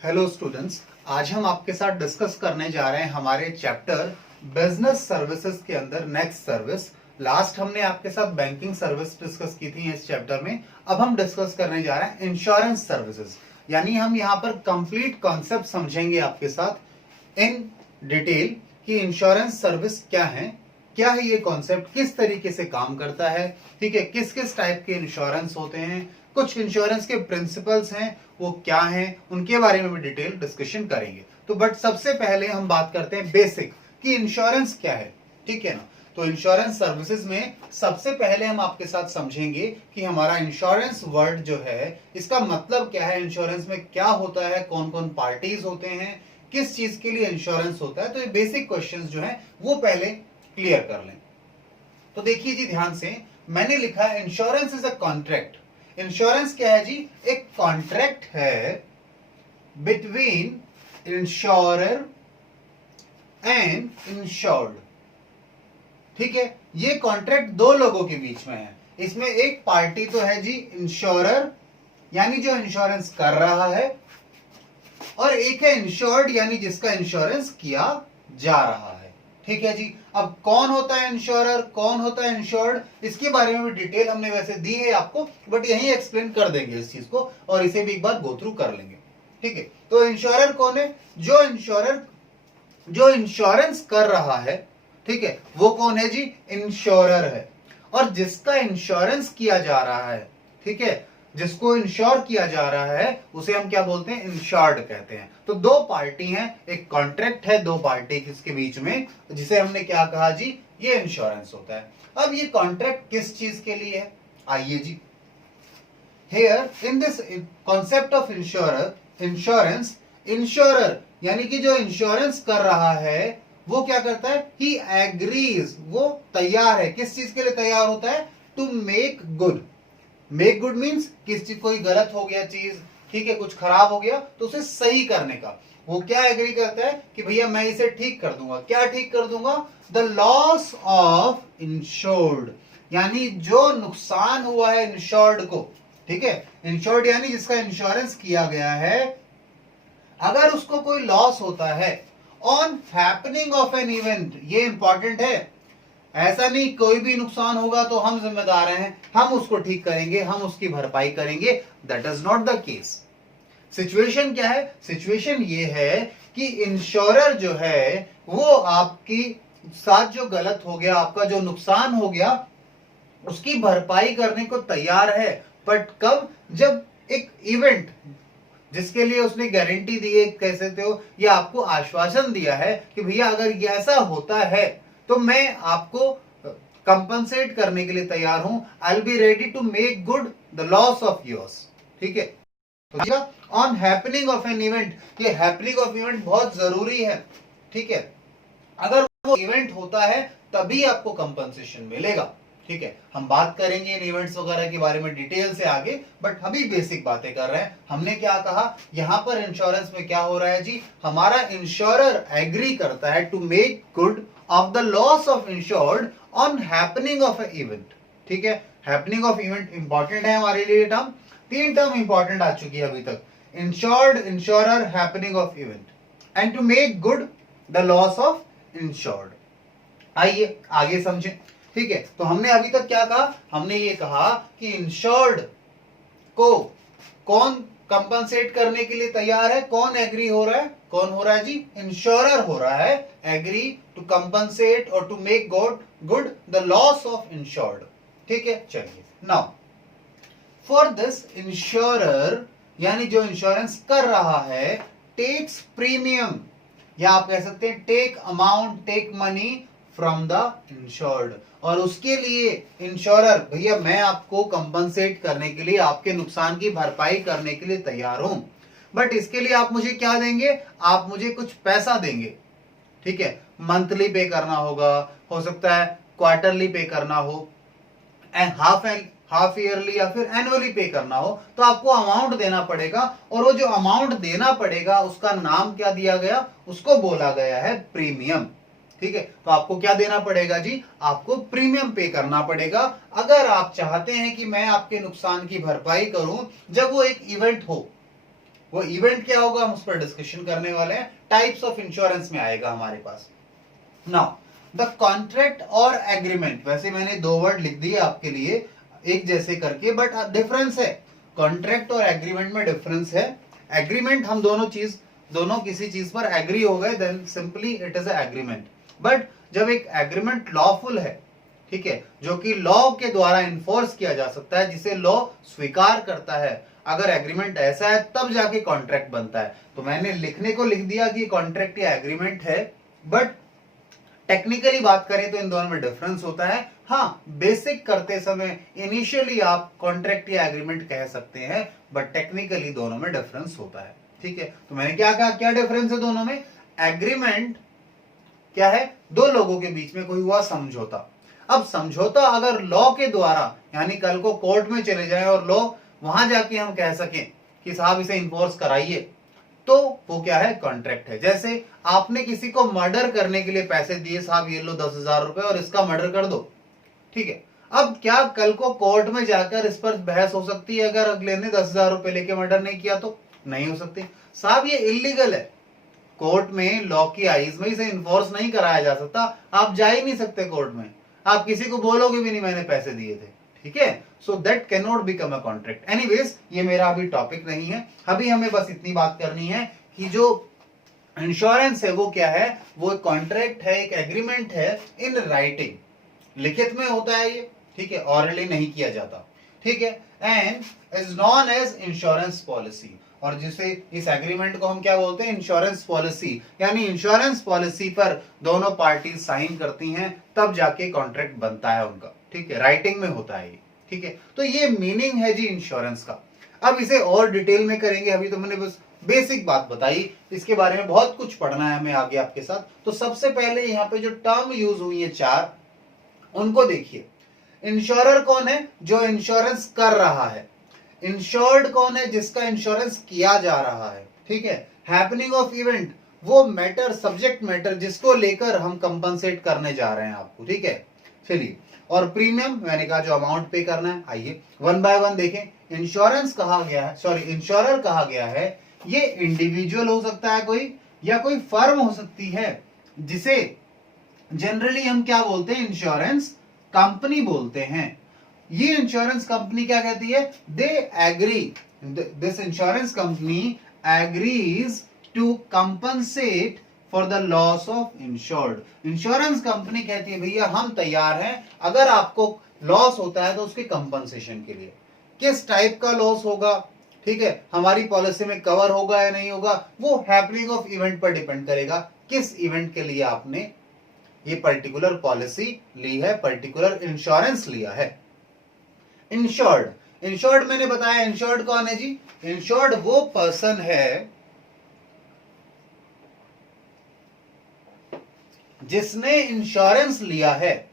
Hello students, आज हम आपके साथ डिस्कस करने जा रहे हैं हमारे चैप्टर बिजनेस सर्विसेज के अंदर नेक्स्ट सर्विस। लास्ट हमने आपके साथ बैंकिंग सर्विस डिस्कस की थी इस चैप्टर में। अब हम डिस्कस करने जा रहे हैं इंश्योरेंस सर्विसेज, यानी हम यहाँ पर कंप्लीट कॉन्सेप्ट समझेंगे आपके साथ इन डिटेल कि इंश्योरेंस सर्विस क्या है ये कॉन्सेप्ट, किस तरीके से काम करता है, ठीक है, किस किस टाइप के इंश्योरेंस होते हैं, कुछ इंश्योरेंस के प्रिंसिपल्स हैं वो क्या हैं, उनके बारे में भी डिटेल डिस्कशन करेंगे। तो बट सबसे पहले हम बात करते हैं बेसिक कि इंश्योरेंस क्या है, ठीक है ना। तो इंश्योरेंस सर्विसेज में सबसे पहले हम आपके साथ समझेंगे कि हमारा इंश्योरेंस वर्ड जो है इसका मतलब क्या है, इंश्योरेंस में क्या होता है, कौन कौन पार्टीज होते हैं, किस चीज के लिए इंश्योरेंस होता है। तो ये बेसिक क्वेश्चंस जो है वो पहले क्लियर कर लें। तो देखिए जी ध्यान से, मैंने लिखा है insurance is a contract. Insurance क्या है जी? एक कॉन्ट्रैक्ट है बिटवीन इंश्योरर एंड इंश्योर्ड, ठीक है। ये कॉन्ट्रैक्ट दो लोगों के बीच में है। इसमें एक पार्टी तो है जी इंश्योरर, यानी जो इंश्योरेंस कर रहा है, और एक है इंश्योर्ड, यानी जिसका इंश्योरेंस किया जा रहा है, ठीक है जी। अब कौन होता है इंश्योरर, कौन होता है इंश्योर्ड, इसके बारे में भी डिटेल हमने वैसे दी है आपको, बट यहीं एक्सप्लेन कर देंगे इस चीज को, और इसे भी एक बार गो थ्रू कर लेंगे, ठीक है। तो इंश्योरर कौन है? जो इंश्योरेंस कर रहा है, ठीक है, वो कौन है जी? इंश्योरर है। और जिसका इंश्योरेंस किया जा रहा है, ठीक है, जिसको इंश्योर किया जा रहा है उसे हम क्या बोलते हैं? इंश्योर्ड कहते हैं। तो दो पार्टी हैं, एक कॉन्ट्रैक्ट है दो पार्टी के बीच में, जिसे हमने क्या कहा जी? ये इंश्योरेंस होता है। अब ये कॉन्ट्रैक्ट किस चीज के लिए है? आइए जी, here in this concept of insurance, insurer यानी कि जो इंश्योरेंस कर रहा है वो क्या करता है? ही एग्रीज, वो तैयार है। किस चीज के लिए तैयार होता है? To make good. Make good means किस चीज, कोई गलत हो गया चीज, ठीक है, कुछ खराब हो गया तो उसे सही करने का वो क्या एग्री करता है कि भैया मैं इसे ठीक कर दूंगा। क्या ठीक कर दूंगा? द लॉस ऑफ इंश्योर्ड, यानी जो नुकसान हुआ है इंश्योर्ड को, ठीक है, इंश्योर्ड यानी जिसका इंश्योरेंस किया गया है, अगर उसको कोई लॉस होता है on happening of an event, ये इंपॉर्टेंट है। ऐसा नहीं कोई भी नुकसान होगा तो हम जिम्मेदार हैं, हम उसको ठीक करेंगे, हम उसकी भरपाई करेंगे, that is not the case. Situation क्या है? सिचुएशन ये है कि इंश्योरर जो है वो आपकी साथ जो गलत हो गया, आपका जो नुकसान हो गया, उसकी भरपाई करने को तैयार है। बट कब? जब एक इवेंट जिसके लिए उसने गारंटी दी है, कह सकते हो, या आपको आश्वासन दिया है कि भैया अगर ये ऐसा होता है तो मैं आपको कंपनसेट करने के लिए तैयार हूं। I will be ready to make good the loss of yours, ठीक है। तो on happening of an event, ये हैपनिंग ऑफ इवेंट बहुत जरूरी है, ठीक है। अगर वो इवेंट होता है तभी आपको कंपनसेशन मिलेगा, ठीक है। हम बात करेंगे इन इवेंट्स वगैरह के बारे में डिटेल से आगे, बट अभी बेसिक बातें कर रहे हैं। हमने क्या कहा, यहां पर इंश्योरेंस में क्या हो रहा है जी? हमारा इंश्योरर एग्री करता है to make good of the loss of insured on happening of a event, ठीक है। हैपनिंग ऑफ इवेंट इंपॉर्टेंट है हमारे लिए टर्म। तीन टर्म इंपॉर्टेंट आ चुकी है अभी तक, insured, insurer, happening of event, and to make good the loss of insured. आइए आगे समझें, ठीक है। तो हमने अभी तक क्या कहा? हमने ये कहा कि इंश्योर्ड को कौन कंपनसेट करने के लिए तैयार है, कौन एग्री हो रहा है? कौन हो रहा है जी? इंश्योरर हो रहा है एग्री टू कंपनसेट और to make good the loss of insured, ठीक है। चलिए नाउ फॉर दिस इंश्योरर, यानी जो इंश्योरेंस कर रहा है, टेक्स प्रीमियम, या आप कह सकते हैं take amount, take money from the insured. और उसके लिए इंश्योरर, भैया मैं आपको कंपनसेट करने के लिए, आपके नुकसान की भरपाई करने के लिए तैयार हूं, बट इसके लिए आप मुझे क्या देंगे? आप मुझे कुछ पैसा देंगे, ठीक है। मंथली पे करना होगा, हो सकता है क्वार्टरली पे करना हो, हाफ ईयरली या फिर एनुअली पे करना हो, तो आपको अमाउंट देना पड़ेगा। और वो जो अमाउंट देना पड़ेगा उसका नाम क्या दिया गया? उसको बोला गया है प्रीमियम, ठीक है। तो आपको क्या देना पड़ेगा जी? आपको प्रीमियम पे करना पड़ेगा अगर आप चाहते हैं कि मैं आपके नुकसान की भरपाई करूं जब वो एक इवेंट हो, वो इवेंट क्या होगा हम उस पर डिस्कशन करने वाले हैं, टाइप्स ऑफ इंश्योरेंस में आएगा हमारे पास। नाउ द कॉन्ट्रैक्ट और एग्रीमेंट, वैसे मैंने 2 वर्ड लिख दिए आपके लिए एक जैसे करके, बट डिफरेंस है, कॉन्ट्रैक्ट और एग्रीमेंट में डिफरेंस है। एग्रीमेंट हम दोनों किसी चीज पर एग्री हो गए, then simply it is a agreement. But जब एक एग्रीमेंट लॉफुल है, ठीक है, जो कि लॉ के द्वारा इन्फोर्स किया जा सकता है, जिसे लॉ स्वीकार करता है, अगर एग्रीमेंट ऐसा है तब जाके कॉन्ट्रैक्ट बनता है। तो मैंने लिखने को लिख दिया कि कॉन्ट्रैक्ट या एग्रीमेंट है, बट टेक्निकली बात करें तो इन दोनों में डिफरेंस होता है। हाँ, बेसिक करते समय इनिशियली आप कॉन्ट्रैक्ट या एग्रीमेंट कह सकते हैं, बट टेक्निकली दोनों में डिफरेंस होता है, ठीक है। तो मैंने क्या कहा, क्या डिफरेंस है दोनों में। एग्रीमेंट क्या है, 2 लोगों के बीच में कोई हुआ समझौता। अब समझौता अगर लॉ के द्वारा, यानी कल को कोर्ट में चले जाए और लॉ वहां जाके हम कह सकें कि साहब इसे इन्फोर्स कराइए, तो वो क्या है, कॉन्ट्रैक्ट है। जैसे आपने किसी को मर्डर करने के लिए पैसे दिए, साहब ये लो 10,000 रुपए और इसका मर्डर कर दो, ठीक है। अब क्या कल को कोर्ट में जाकर इस पर बहस हो सकती है अगर अगले ने 10,000 रुपए लेके मर्डर नहीं किया तो? नहीं हो सकती। साहब ये इलीगल है, कोर्ट में लॉ की आईज में इसे इन्फोर्स नहीं कराया जा सकता, आप जा ही नहीं सकते कोर्ट में, आप किसी को बोलोगे भी नहीं मैंने पैसे दिए थे, ठीक है। So that can not become a contract. Anyways, ये मेरा अभी टॉपिक नहीं है, अभी हमें बस इतनी बात करनी है कि जो इंश्योरेंस है वो क्या है, वो एक कॉन्ट्रैक्ट है, एक एग्रीमेंट है इन राइटिंग, लिखित में होता है ये, ठीक है, ऑरली नहीं किया जाता, ठीक है। And is known as insurance policy, और जिसे इस एग्रीमेंट को हम क्या बोलते हैं, इंश्योरेंस पॉलिसी, यानी इंश्योरेंस पॉलिसी पर दोनों पार्टी साइन करती हैं तब जाके कॉन्ट्रैक्ट बनता है उनका, ठीक है, राइटिंग में होता है ये, ठीक है। तो ये मीनिंग है जी इंश्योरेंस का। अब इसे और डिटेल में करेंगे, अभी तो मैंने बस बेसिक बात बताई, इसके बारे में बहुत कुछ पढ़ना है हमें आगे आपके साथ। तो सबसे पहले यहाँ पे जो टर्म यूज हुई है 4, उनको देखिए। इंश्योरर कौन है, जो इंश्योरेंस कर रहा है। इंश्योर्ड कौन है, जिसका इंश्योरेंस किया जा रहा है, ठीक है। हैपनिंग ऑफ इवेंट, वो मैटर, सब्जेक्ट मैटर जिसको लेकर हम कंपनसेट करने जा रहे हैं आपको, ठीक है। चलिए, और प्रीमियम मैंने कहा जो अमाउंट पे करना है। आइए वन बाय वन देखें। इंश्योरेंस कहा गया है, सॉरी इंश्योरर कहा गया है, ये इंडिविजुअल हो सकता है कोई, या कोई फर्म हो सकती है, जिसे जनरली हम क्या बोलते हैं, इंश्योरेंस कंपनी बोलते हैं। ये इंश्योरेंस कंपनी क्या कहती है, they agree, this insurance company agrees to compensate for the loss of insured. Insurance company कहती है भैया हम तैयार हैं, अगर आपको लॉस होता है तो उसके कंपनसेशन के लिए। किस टाइप का लॉस होगा, ठीक है, हमारी पॉलिसी में कवर होगा या नहीं होगा, वो हैपनिंग ऑफ इवेंट पर डिपेंड करेगा, किस इवेंट के लिए आपने ये पर्टिकुलर पॉलिसी ली है, पर्टिकुलर इंश्योरेंस लिया है। इंश्योर्ड, इंश्योर्ड मैंने बताया, इंश्योर्ड कौन है जी, इंश्योर्ड वो पर्सन है जिसने इंश्योरेंस लिया है,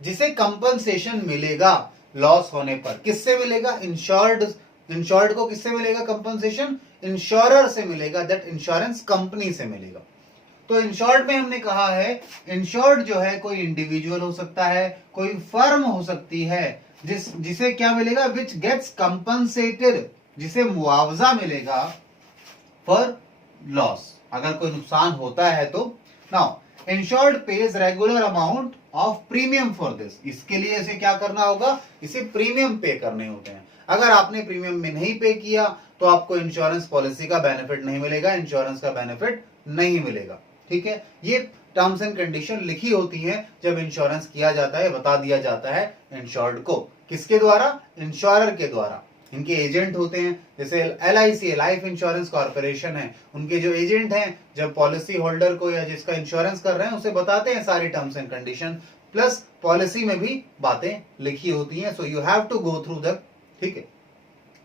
जिसे कंपनसेशन मिलेगा लॉस होने पर। किससे मिलेगा, इंश्योर्ड को किससे मिलेगा कंपनसेशन, इंश्योरर से मिलेगा, दैट इंश्योरेंस कंपनी से मिलेगा। तो इंश्योर्ड में हमने कहा है, इंश्योर्ड जो है कोई इंडिविजुअल हो सकता है, कोई फर्म हो सकती है, जिसे क्या मिलेगा, विच गेट्स कंपनसेटेड, जिसे मुआवजा मिलेगा फॉर लॉस, अगर कोई नुकसान होता है तो। Now insured page regular amount of premium for this, इसके लिए इसे क्या करना होगा, इसे प्रीमियम पे करने होते हैं। अगर आपने प्रीमियम में नहीं पे किया तो आपको इंश्योरेंस पॉलिसी का बेनिफिट नहीं मिलेगा, इंश्योरेंस का बेनिफिट नहीं मिलेगा, ठीक है। ये टर्म्स एंड कंडीशन लिखी होती है जब इंश्योरेंस किया जाता है, बता दिया जाता है इंश्योर्ड को, किसके द्वारा, इंश्योरर के द्वारा। इनके एजेंट होते हैं, जैसे LIC लाइफ इंश्योरेंस कॉर्पोरेशन है, उनके जो एजेंट हैं जब पॉलिसी होल्डर को या जिसका इंश्योरेंस कर रहे हैं उसे बताते हैं सारी terms and condition, plus policy में भी बातें लिखी होती हैं, so you have to go through that, ठीक है।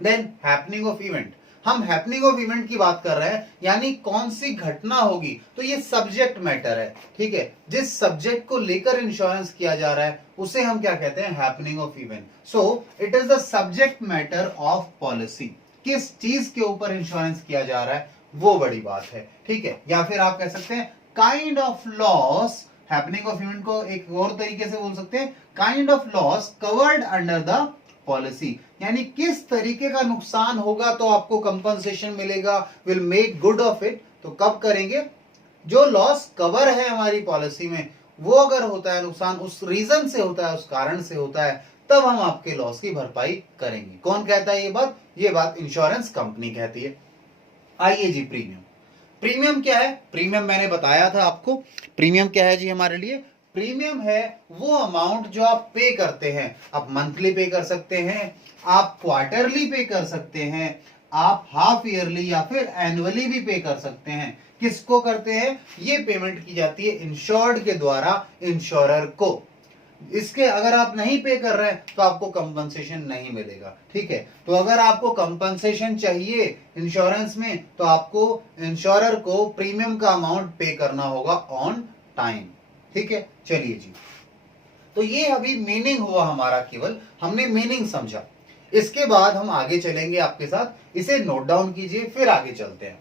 देन हैपनिंग ऑफ इवेंट, हम हैपनिंग ऑफ इवेंट की बात कर रहे हैं, यानी कौन सी घटना होगी, तो ये सब्जेक्ट मैटर है, ठीक है। जिस सब्जेक्ट को लेकर इंश्योरेंस किया जा रहा है उसे हम क्या कहते हैं, happening of event. So it is the subject matter of policy, किस चीज के ऊपर इंश्योरेंस किया जा रहा है वो बड़ी बात है, ठीक है। या फिर आप कह सकते हैं kind of loss, happening of event को एक और तरीके से बोल सकते हैं, kind of loss covered under the policy, यानी किस तरीके का नुकसान होगा तो आपको कंपनसेशन मिलेगा, will make good of it. तो कब करेंगे, जो लॉस कवर है हमारी पॉलिसी में वो अगर होता है, नुकसान उस रीजन से होता है, उस कारण से होता है, तब हम आपके लॉस की भरपाई करेंगे। कौन कहता है ये बात इंश्योरेंस कंपनी कहती है। आइए जी, प्रीमियम। प्रीमियम क्या है, प्रीमियम मैंने बताया था आपको। प्रीमियम क्या है जी हमारे लिए, प्रीमियम है वो अमाउंट जो आप पे करते हैं। आप मंथली पे कर सकते हैं, आप क्वार्टरली पे कर सकते हैं, आप हाफ ईयरली या फिर एनुअली भी पे कर सकते हैं। किसको करते हैं, ये पेमेंट की जाती है इंश्योर्ड के द्वारा इंश्योरर को। इसके अगर आप नहीं पे कर रहे हैं तो आपको कंपनसेशन नहीं मिलेगा। ठीक है, तो अगर आपको कंपनसेशन चाहिए इंश्योरेंस में तो आपको इंश्योरर को प्रीमियम का अमाउंट पे करना होगा ऑन टाइम। ठीक है, चलिए जी, तो ये अभी मीनिंग हुआ हमारा, केवल हमने मीनिंग समझा। इसके बाद हम आगे चलेंगे आपके साथ, इसे नोट डाउन कीजिए फिर आगे चलते हैं।